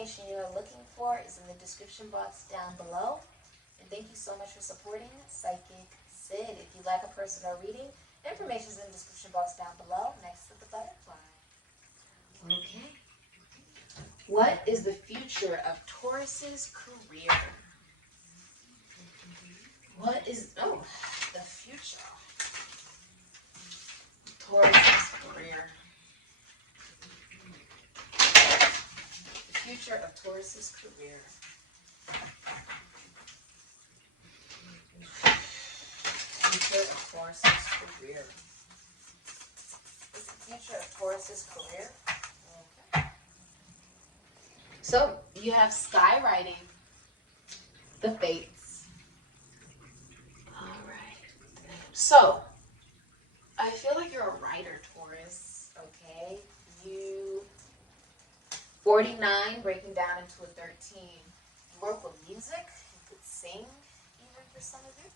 information you are looking for is in the description box down below. And thank you so much for supporting Sikiksyd. If you'd like a personal reading, information is in the description box down below next to the butterfly. Okay. What is the future of Taurus's career? What is, the future of Taurus's career. The future of Taurus's career. Future of Taurus's career. What's the future of Taurus's career? Okay. So you have skywriting, the fates. All right. So I feel like you're a writer, Taurus. Okay. You 49 breaking down into a 13. You work with music. You could sing, even for some of you.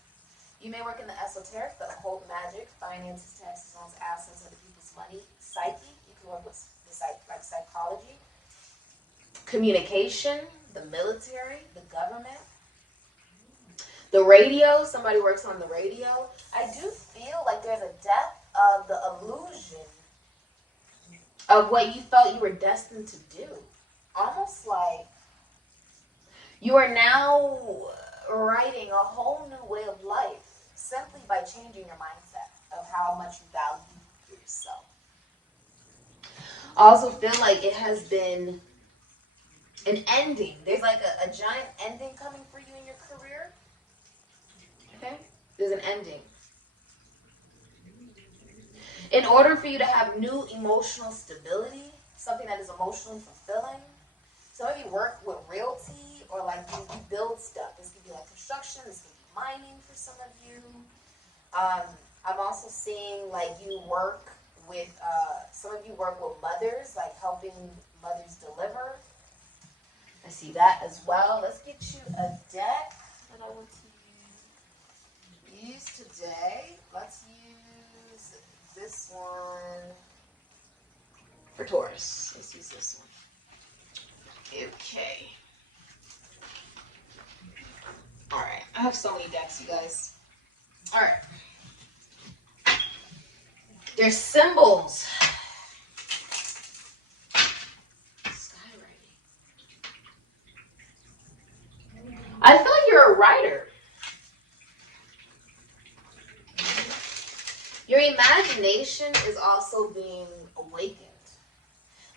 You may work in the esoteric, the occult, magic, finances, taxes, loans, assets, other people's money, psyche. You can work with like psychology, communication, the military, the government, the radio. Somebody works on the radio. I do feel like there's a death of the illusion of what you felt you were destined to do. Almost like you are now writing a whole new way of life simply by changing your mindset of how much you value yourself. I also feel like it has been an ending. There's like a giant ending coming for you in your career. Okay? There's an ending. In order for you to have new emotional stability, something that is emotionally fulfilling, some of you work with realty or like you build stuff. This could be like construction, this could be mining for some of you. I'm also seeing like you work with, some of you work with mothers, like helping mothers deliver. I see that as well. Let's get you a deck that I want to use today. Let's use this one for Taurus. Let's use this one. Okay. Alright. I have so many decks, you guys. Alright. There's symbols. Skywriting. I feel like you're a writer. Your imagination is also being awakened.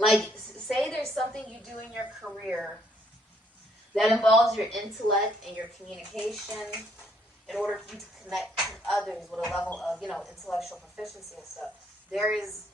Like, say there's something you do in your career that involves your intellect and your communication in order for you to connect to others with a level of, intellectual proficiency and stuff. There is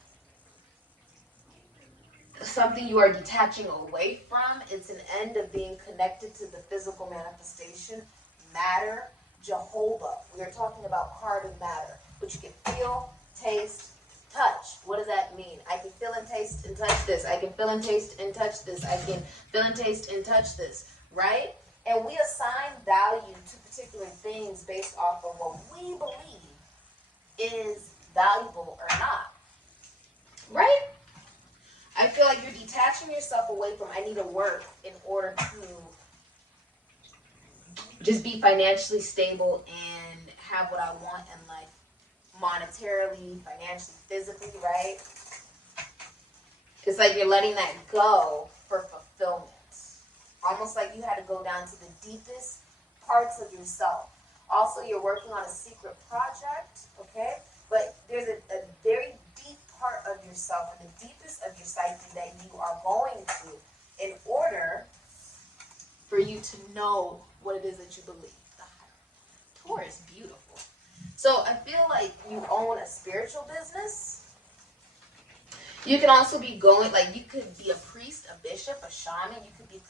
something you are detaching away from. It's an end of being connected to the physical manifestation, matter, Jehovah. We are talking about carbon matter, which you can feel, taste, touch. What does that mean? I can feel and taste and touch this. I can feel and taste and touch this. I can feel and taste and touch this, right? And we assign value to particular things based off of what we believe is valuable or not, right? I feel like you're detaching yourself away from I need to work in order to just be financially stable and have what I want in life. Monetarily, financially, physically, right? It's like you're letting that go for fulfillment. Almost like you had to go down to the deepest parts of yourself. Also, you're working on a secret project, okay? But there's a very deep part of yourself and the deepest of your psyche that you are going to in order for you to know what it is that you believe. Taurus, beautiful. So I feel like you own a spiritual business. You can also be going, like you could be a priest, a bishop, a shaman. You could be,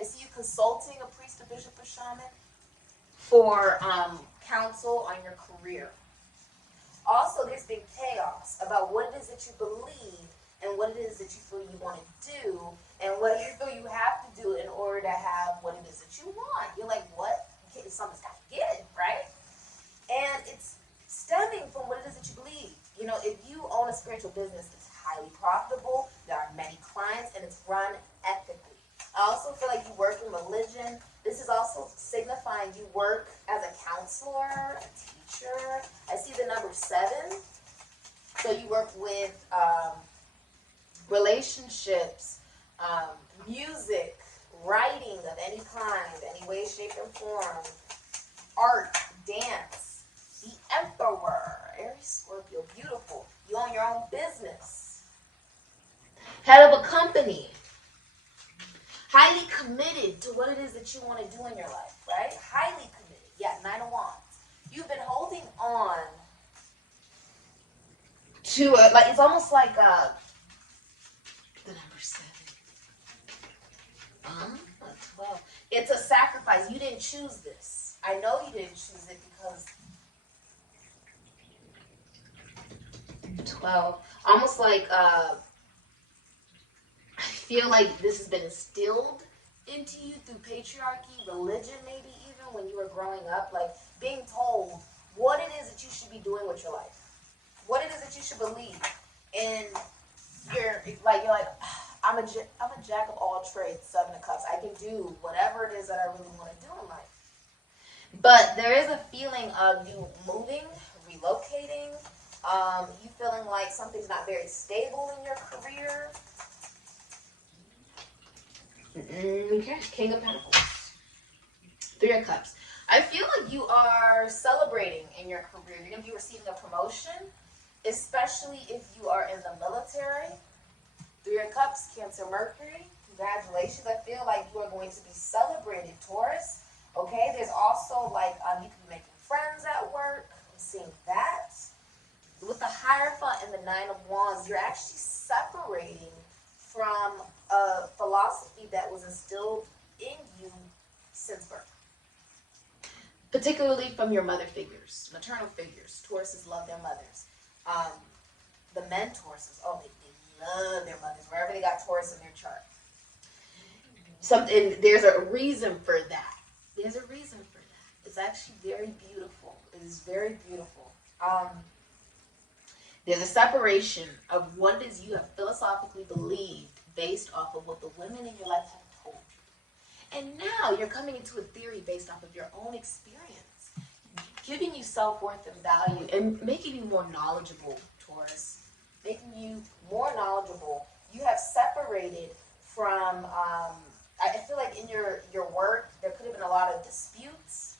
I see you consulting a priest, a bishop, a shaman for counsel on your career. Also, there's been chaos about what it is that you believe and what it is that you feel you want to do and what you feel you have to do in order to have what it is that you want. You're like, what? Something's got to give, right? And it's stemming from what it is that you believe. If you own a spiritual business, it's highly profitable. There are many clients, and it's run ethically. I also feel like you work in religion. This is also signifying you work as a counselor, a teacher. I see the number 7. So you work with relationships, music, writing of any kind, any way, shape, or form, art, dance, the Emperor, Aries, Scorpio, beautiful. You own your own business. Head of a company. Highly committed to what it is that you want to do in your life, right? Highly committed. Yeah, 9 of Wands. You've been holding on to like, it's almost like the number 7. 12. It's a sacrifice. You didn't choose this. I know you didn't choose it because 12. Almost like I feel like this has been instilled into you through patriarchy, religion, maybe even when you were growing up, like being told what it is that you should be doing with your life, what it is that you should believe, and you're like I'm a jack of all trades, 7 of Cups. I can do whatever it is that I really want to do in life. But there is a feeling of you moving, relocating, you feeling like something's not very stable in your career. Okay, King of Pentacles. 3 of Cups. I feel like you are celebrating in your career. You're going to be receiving a promotion, especially if you are in the military. 3 of Cups, Cancer, Mercury. Congratulations. I feel like you are going to be celebrated, Taurus. Okay, there's also like you can be making friends at work. I'm seeing that. With the Hierophant and the 9 of Wands, you're actually separating from a philosophy that was instilled in you since birth. Particularly from your mother figures, maternal figures. Tauruses love their mothers. The men Tauruses, they love their mothers, wherever they got Taurus in their chart. There's a reason for that. There's a reason for that. It's actually very beautiful. It is very beautiful. There's a separation of what it is you have philosophically believed based off of what the women in your life have told you. And now you're coming into a theory based off of your own experience, giving you self-worth and value, and making you more knowledgeable, Taurus. Making you more knowledgeable. You have separated from, I feel like in your work, there could have been a lot of disputes,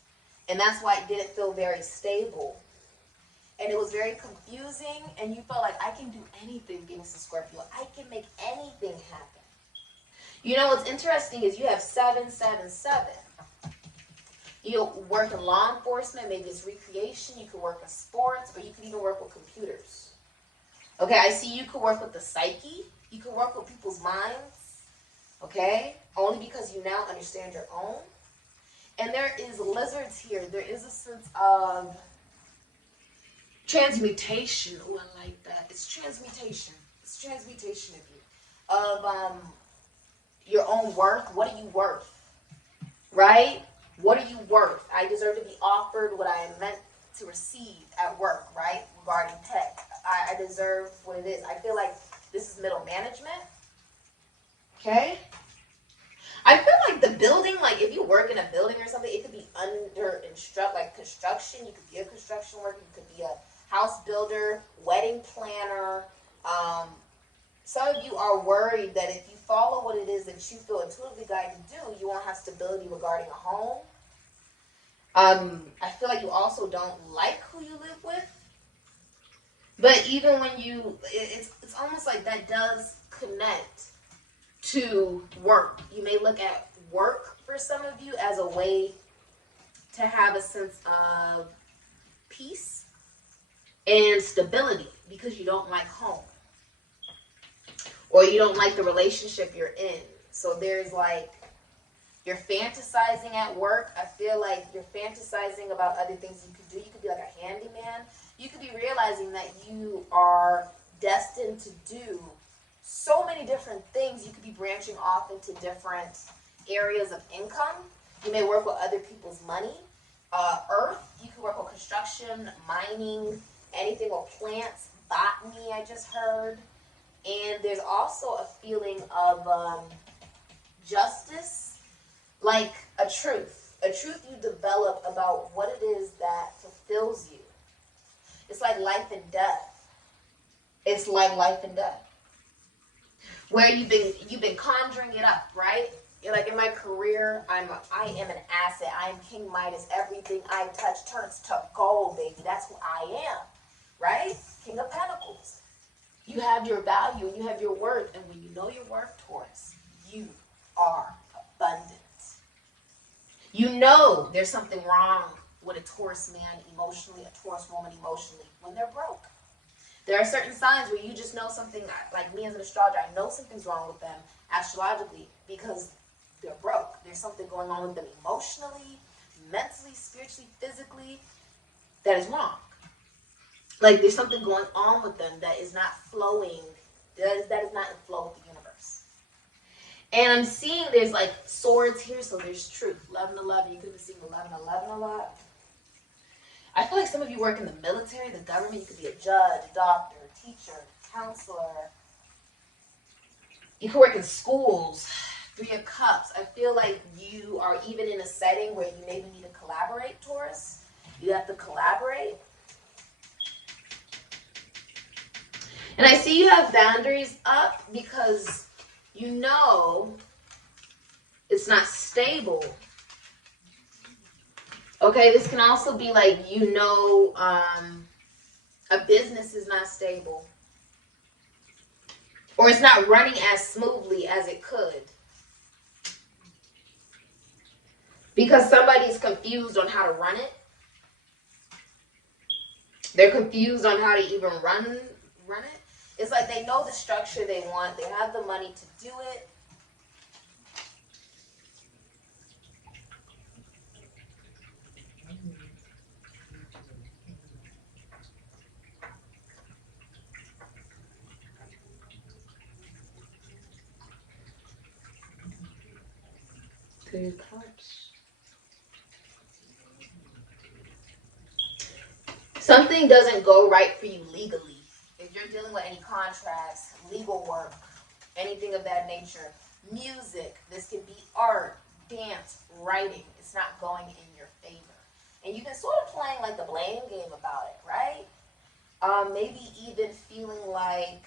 and that's why it didn't feel very stable. And it was very confusing, and you felt like, I can do anything being a Scorpio. I can make anything happen. You know, what's interesting is you have 7, 7, 7. You work in law enforcement, maybe it's recreation, you could work in sports, or you could even work with computers. Okay, I see you could work with the psyche. You could work with people's minds. Okay, only because you now understand your own. And there is lizards here. There is a sense of transmutation. Oh, I like that. It's transmutation. It's transmutation of you. Of your own worth. What are you worth? Right? What are you worth? I deserve to be offered what I am meant to receive at work, right? Regarding tech. I deserve what it is. I feel like this is middle management. Okay? I feel like the building, like if you work in a building or something, it could be under like construction. You could be a construction worker. You could be a house builder, wedding planner. Some of you are worried that if you follow what it is that you feel intuitively guided to do, you won't have stability regarding a home. I feel like you also don't like who you live with. But even when it's almost like that does connect to work. You may look at work for some of you as a way to have a sense of peace and stability because you don't like home. Or you don't like the relationship you're in. So there's like, you're fantasizing at work. I feel like you're fantasizing about other things you could do. You could be like a handyman. You could be realizing that you are destined to do so many different things. You could be branching off into different areas of income. You may work with other people's money. Earth, you could work with construction, mining, anything with plants, botany, I just heard. And there's also a feeling of justice, like a truth you develop about what it is that fulfills you. It's like life and death. It's like life and death. Where you've been conjuring it up, right? You're like, in my career, I am an asset. I am King Midas. Everything I touch turns to gold, baby. That's who I am, right? King of Pentacles. You have your value and you have your worth. And when you know your worth, Taurus, you are abundant. You know there's something wrong with a Taurus man emotionally, a Taurus woman emotionally, when they're broke. There are certain signs where you just know something, like me as an astrologer, I know something's wrong with them astrologically because they're broke. There's something going on with them emotionally, mentally, spiritually, physically, that is wrong. Like there's something going on with them that is not flowing, that is not in flow with the universe. And I'm seeing there's like swords here, so there's truth. 11-11, you could be seeing 11-11 a lot. I feel like some of you work in the military, the government. You could be a judge, a doctor, a teacher, counselor. You could work in schools. 3 of Cups. I feel like you are even in a setting where you maybe need to collaborate, Taurus. You have to collaborate. And I see you have boundaries up because you know it's not stable. Okay, this can also be like, you know, a business is not stable. Or it's not running as smoothly as it could. Because somebody's confused on how to run it. They're confused on how to even run it. It's like they know the structure they want. They have the money to do it. Three of Cups. Something doesn't go right for you legally. If you're dealing with any contracts, legal work, anything of that nature, music, this could be art, dance, writing. It's not going in your favor. And you've been sort of playing like the blame game about it, right? Maybe even feeling like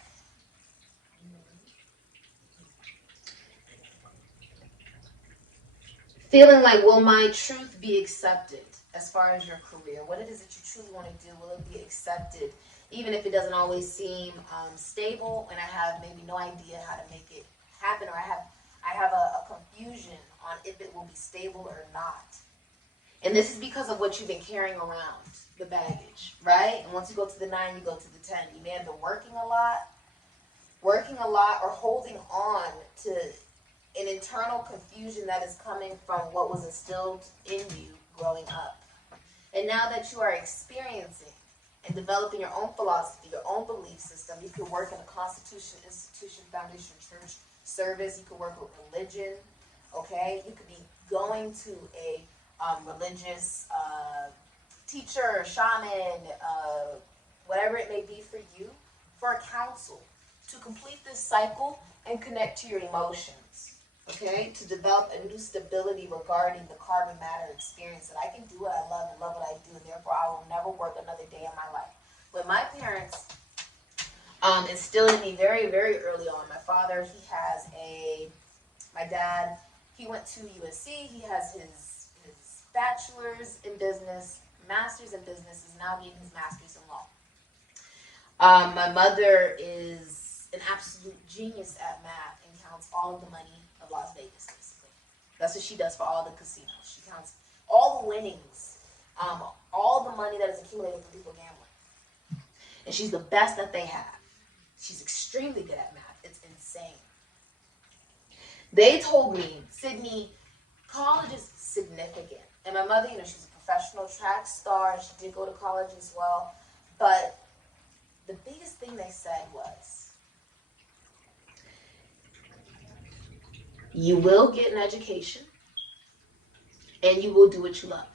will my truth be accepted as far as your career? What it is that you truly want to do, will it be accepted? Even if it doesn't always seem stable, and I have maybe no idea how to make it happen, or I have a confusion on if it will be stable or not. And this is because of what you've been carrying around, the baggage, right? And once you go to the 9, you go to the 10. You may have been working a lot, or holding on to an internal confusion that is coming from what was instilled in you growing up. And now that you are experiencing and developing your own philosophy, your own belief system, you could work in a constitution, institution, foundation, church, service. You could work with religion, okay? You could be going to a religious teacher, shaman, whatever it may be for you, for a counsel, to complete this cycle and connect to your emotions, okay? To develop a new stability regarding the carbon matter experience, that I can do what I love and love what I do, and therefore I will never work another day in my life. When my parents instilled in me very, very early on, my dad, he went to USC, he has his bachelor's in business, master's in business, is now getting his master's in law. My mother is an absolute genius at math and counts all of the money of Las Vegas, basically. That's what she does for all the casinos. She counts all the winnings, all the money that is accumulated from people gambling. And she's the best that they have. She's extremely good at math. It's insane. They told me, Sydney, college is significant. And my mother, she's a professional track star. She did go to college as well. But the biggest thing they said was, you will get an education and you will do what you love.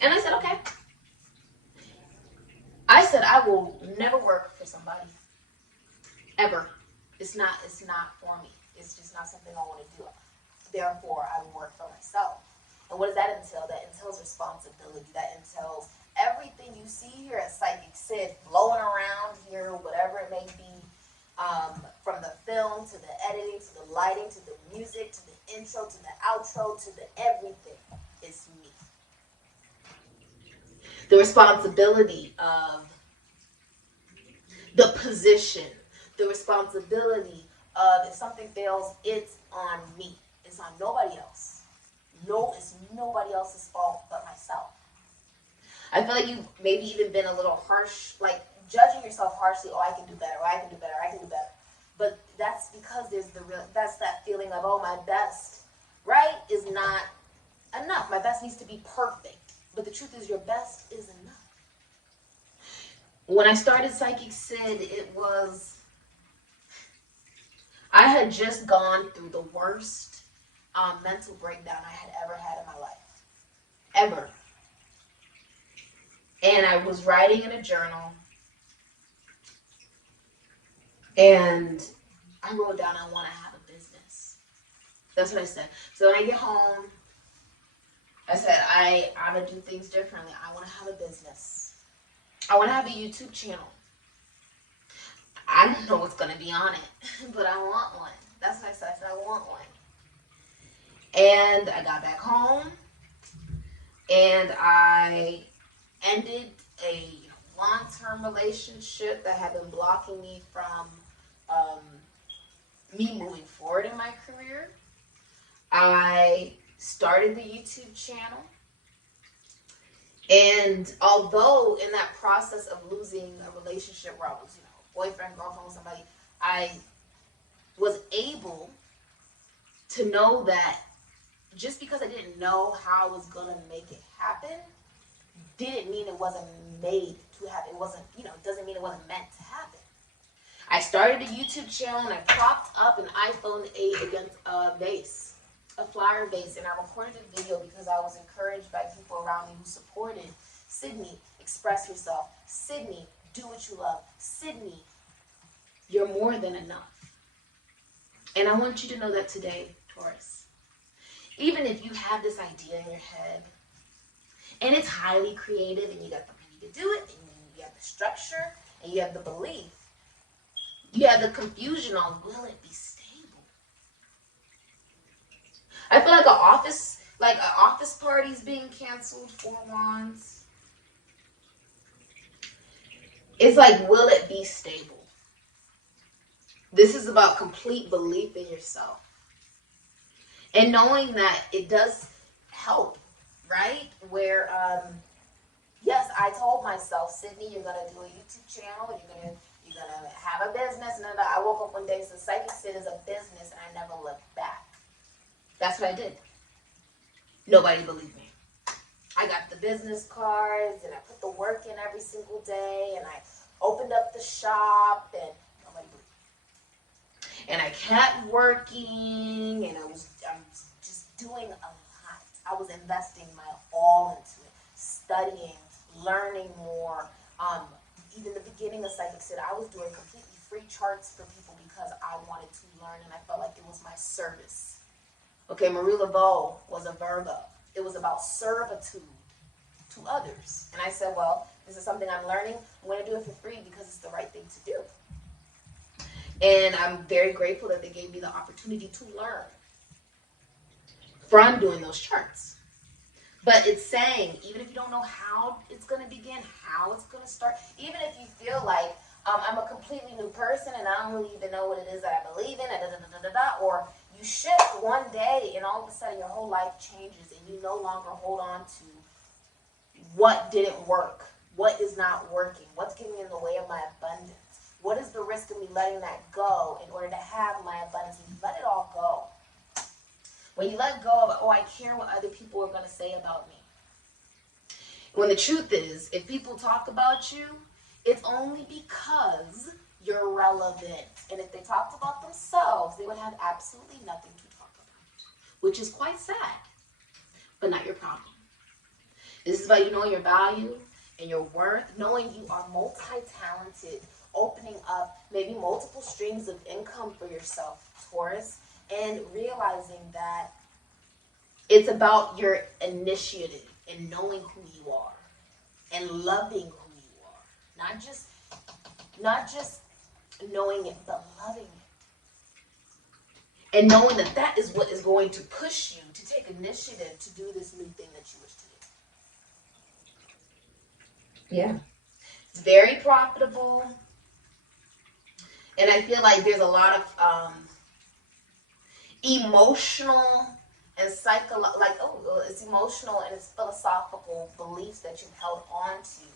And I said, okay. I said, I will never work for somebody. Ever. It's not for me. It's just not something I want to do. Therefore, I will work for myself. And what does that entail? That entails responsibility. That entails everything you see here at Sikiksyd flowing around here, whatever it may be, from the film to the editing to the lighting to the music to the intro to the outro to the everything. It's me. The responsibility of the position, the responsibility of if something fails, it's on me. It's on nobody else. No, it's nobody else's fault but myself. I feel like you've maybe even been a little harsh, like judging yourself harshly. Oh, I can do better. Oh, I can do better. I can do better. But that's because that's that feeling of, oh, my best, right, is not enough. My best needs to be perfect. But the truth is, your best is enough. When I started Sikiksyd, I had just gone through the worst mental breakdown I had ever had in my life. Ever. And I was writing in a journal. And I wrote down, I want to have a business. That's what I said. So when I get home, I said, I'm going to do things differently. I want to have a business. I want to have a YouTube channel. I don't know what's going to be on it, but I want one. That's what I said. I said, I want one. And I got back home, and I ended a long-term relationship that had been blocking me from me moving forward in my career. I started the YouTube channel. And although in that process of losing a relationship where I was, boyfriend, girlfriend with somebody, I was able to know that just because I didn't know how I was going to make it happen, didn't mean it wasn't made to happen. It wasn't, it doesn't mean it wasn't meant to happen. I started a YouTube channel and I propped up an iPhone 8 against a vase, a flower vase, and I recorded a video because I was encouraged by people around me who supported Sydney, express yourself. Sydney, do what you love. Sydney, you're more than enough. And I want you to know that today, Taurus. Even if you have this idea in your head, and it's highly creative, and you got the money to do it, and you have the structure, and you have the belief, you have the confusion on, will it be stable? I feel like an office party's being canceled, 4 Wands. It's like, will it be stable? This is about complete belief in yourself. And knowing that it does help, right? Where, yes, I told myself, Sydney, you're going to do a YouTube channel, you're going to have a business. And then I woke up one day and said, Sikiksyd is a business, and I never looked back. That's what I did. Nobody believed me. I got the business cards, and I put the work in every single day, and I opened up the shop, and nobody believed me. And I kept working, and I'm just doing a lot. I was investing my all into it, studying, learning more. Even the beginning of Sikiksyd, I was doing completely free charts for people because I wanted to learn, and I felt like it was my service. Okay, Marie Laveau was a Virgo. It was about servitude to others. And I said, well, this is something I'm learning. I'm going to do it for free because it's the right thing to do. And I'm very grateful that they gave me the opportunity to learn from doing those charts. But it's saying, even if you don't know how it's going to begin, how it's going to start, even if you feel like I'm a completely new person and I don't really even know what it is that I believe in, or you shift one day and all of a sudden your whole life changes and you no longer hold on to what didn't work, what is not working, what's getting in the way of my abundance, what is the risk of me letting that go in order to have my abundance, and you let it all go. When you let go of, oh, I care what other people are going to say about me. When the truth is, if people talk about you, it's only because you're relevant. And if they talked about themselves, they would have absolutely nothing to talk about, which is quite sad, but not your problem. This is about you knowing your value and your worth, knowing you are multi-talented, opening up maybe multiple streams of income for yourself, Taurus. and realizing that it's about your initiative and knowing who you are and loving who you are. Not just knowing it, but loving it. And knowing that that is what is going to push you to take initiative to do this new thing that you wish to do. Yeah. It's very profitable. And I feel like there's a lot of emotional and it's emotional and it's philosophical beliefs that you've held on to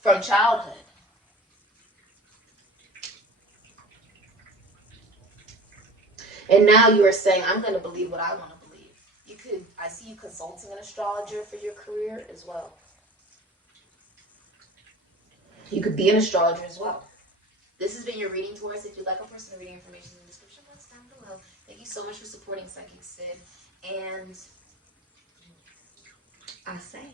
from childhood. And now you are saying, I'm going to believe what I want to believe. I see you consulting an astrologer for your career as well. You could be an astrologer as well. This has been your reading, Taurus. If you'd like a personal reading, information in the description box down below. Thank you so much for supporting Sikiksyd. And I say.